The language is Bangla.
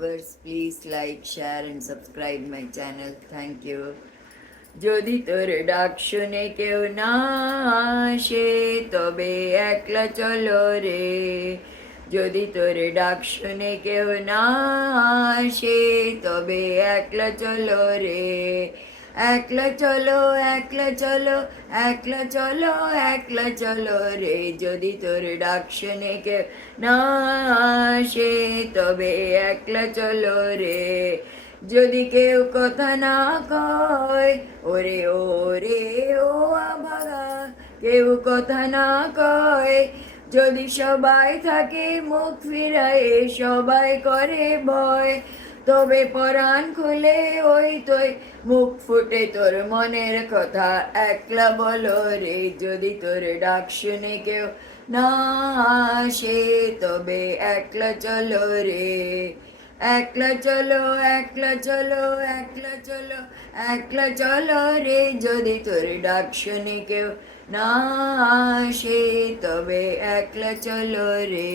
viewers, please like, share and subscribe my channel. Thank you. যদি তোর ডাক শুনে কেউ না আসে তবে একলা চলো রে, যদি তোর ডাক শুনে কেউ না আসে তবে একলা চলো রে, একলা চলো একলা চলো একলা চলো একলা চলো রে, যদি তোর ডাক শুনে কেউ না আসে তবে একলা চলো রে, যদি কেউ কথা না কয় ওরে ওরে ও আভাগা, কেউ কথা না কয়, যদি সবাই থাকে মুখ ফিরায়ে সবাই করে ভয়, তবে পরাণ খুলে ওই তোই মুখ ফুটে তোর মনের কথা একলা বলো রে, যদি তোর ডাক শুনে কেউ না আসে তবে একলা চলো রে, একলা চলো একলা চলো একলা চলো একলা চলো রে, যদি তোর ডাক শুনে কেউ না আসে তবে একলা চলো রে।